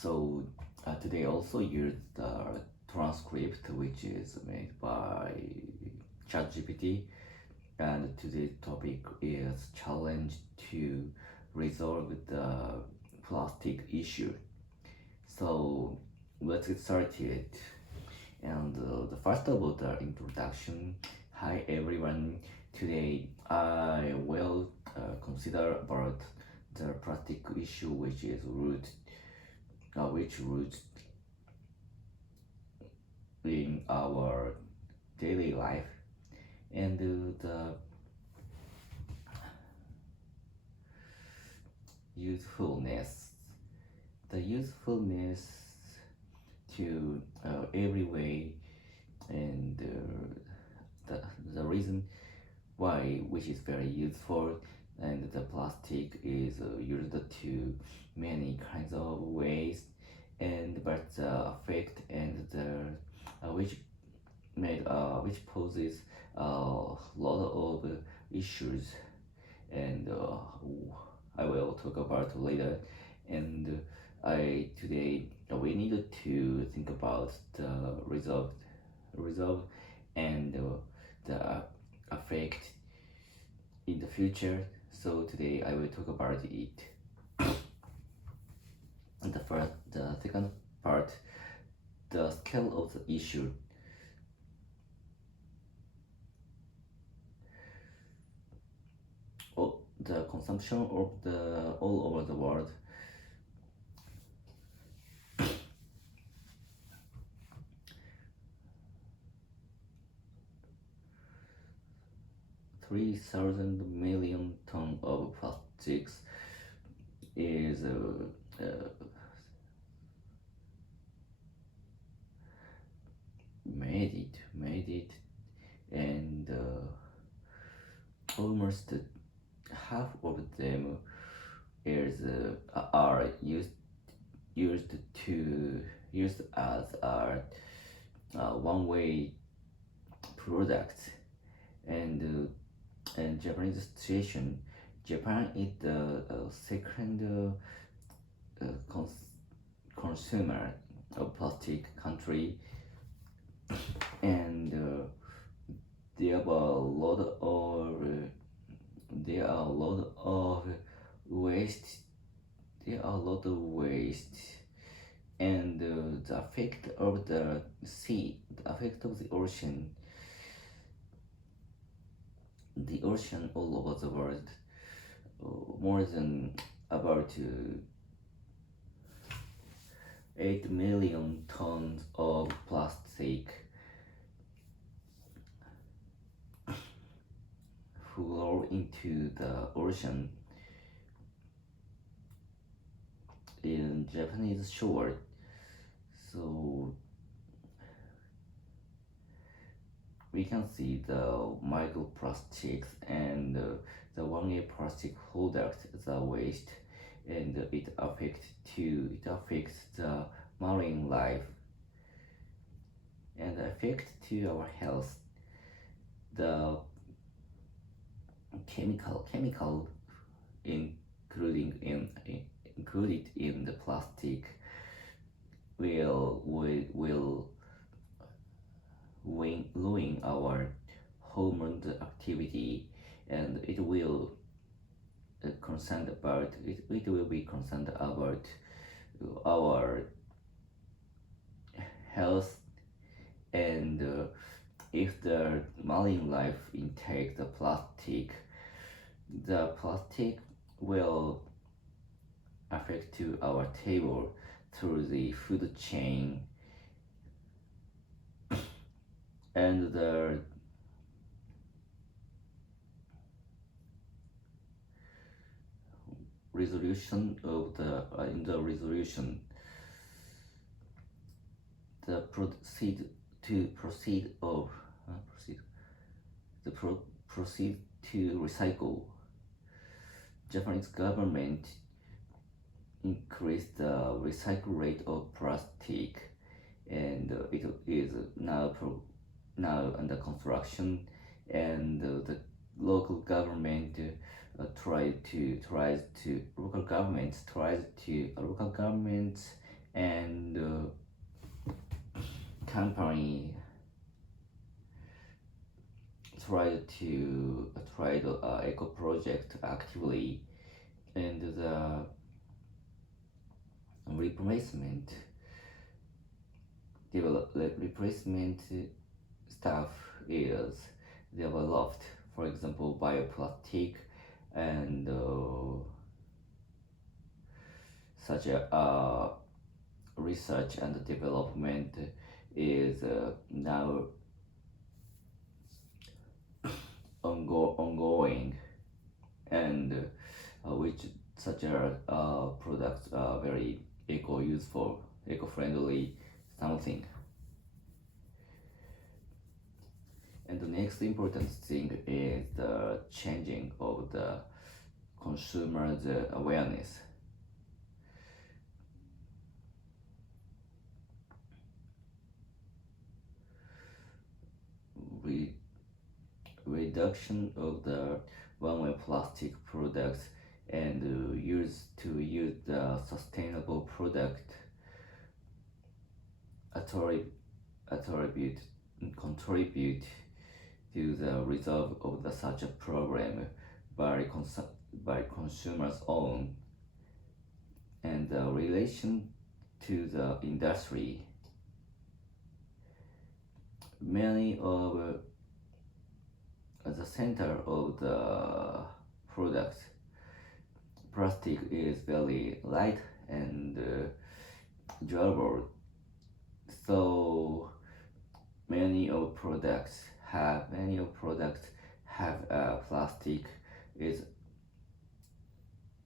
So today also use the transcript which is made by ChatGPT, and today's topic is challenge to resolve the plastic issue. So let's get started. And the first of all, the introduction. Hi everyone. Today I will consider about the plastic issue, which roots in our daily life, and the usefulness to every way, and the reason why, which is very useful. And the plastic is used to many kinds of ways, and but the effect and the which poses a lot of issues, and I will talk about later. And today we need to think about the result and the effect in the future. So today I will talk about it. And the second part, the scale of the issue. The consumption of the all over the world. $3,000 million tons of plastics is made it, and almost half of them are used as one-way products. And Japanese situation, Japan is the second consumer of plastic country, and there are a lot of waste. And the effect of the sea, the effect of the ocean all over the world. More than about 8 million tons of plastic flow into the ocean in Japanese shore. So we can see the microplastics and the one-way plastic product, the waste, and it affects the marine life, and affect to our health. The chemical included in the plastic will ruin our hormone activity, and it will be concerned about our health. And if the marine life intake the plastic will affect to our table through the food chain, and the resolution of the proceed to recycle. Japanese government increased the recycle rate of plastic, and it is now under construction, and the local government tries to and company tried eco project actively, and the replacement replacement stuff is developed. For example, bioplastic and such a research and development is now ongoing, and which such products are very eco-useful, eco-friendly something. And the next important thing is the changing of the consumers' awareness. Reduction of the one-way plastic products and use the sustainable product contribute to the resolve of such a problem by consumers' own, and the relation to the industry. Many of the center of the products, plastic is very light and durable, so many of products have plastic is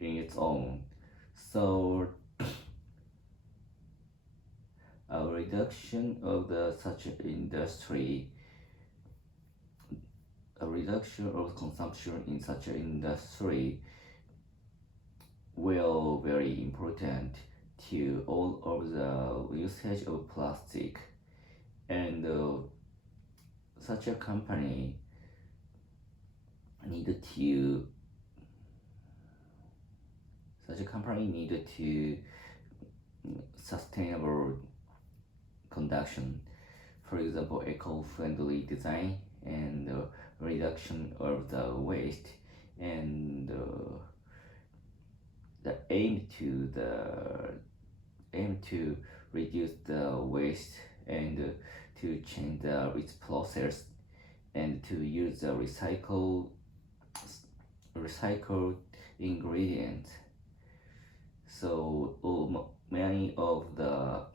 in its own. So a reduction of such industry, a reduction of consumption in such an industry will very important to all of the usage of plastic, and such a company needed to sustainable conduction, for example, eco-friendly design and reduction of the waste, and the aim to reduce the waste and to change its process and to use the recycled ingredients. So many of the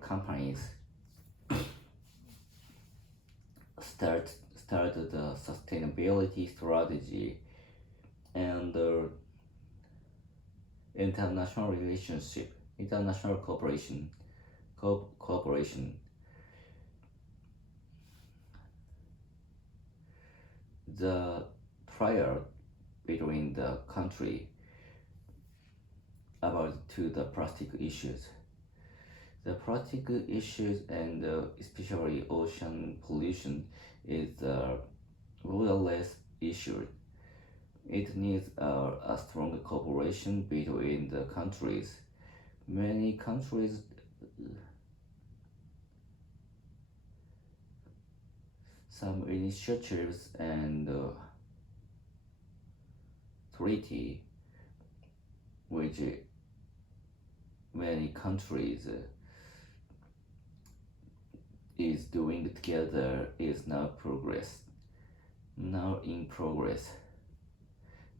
companies started the sustainability strategy, and international cooperation. The trial between the country about to the plastic issues. The plastic issues, and especially ocean pollution, is a ruthless issue. It needs a strong cooperation between the countries. Many countries some initiatives and treaty which many countries is doing together is now in progress.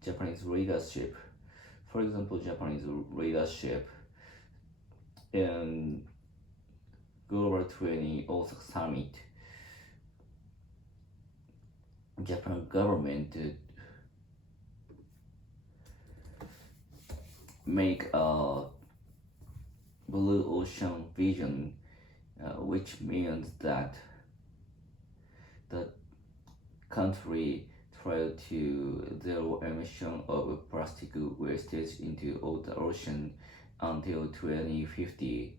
Japanese leadership, for example, Japanese leadership in Global 20 Osaka Summit, Japan government make a blue ocean vision, which means that the country try to zero emission of plastic wastage into the ocean until 2050.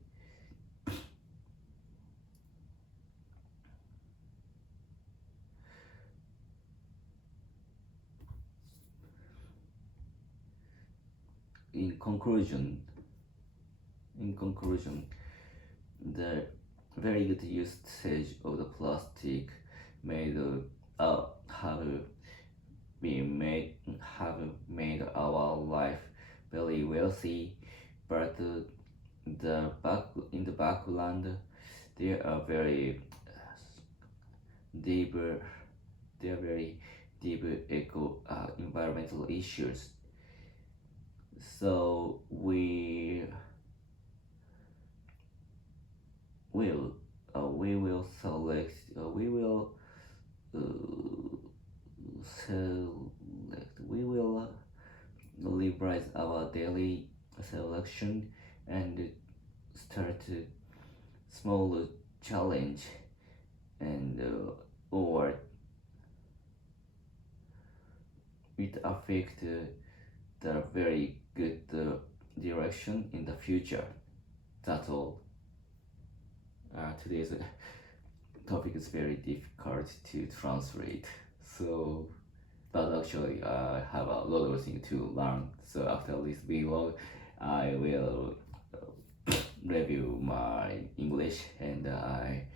In conclusion, In conclusion, the very good usage of the plastic made have made our life very wealthy, but in the background there are very deep environmental issues. So we will liberalize our daily selection and start a small challenge and or it affect the very good direction in the future. That's all. Today's topic is very difficult to translate, so but actually I have a lot of things to learn. So after this video, I will review my English and I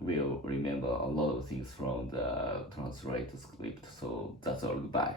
will remember a lot of things from the translate script. So that's all. Bye.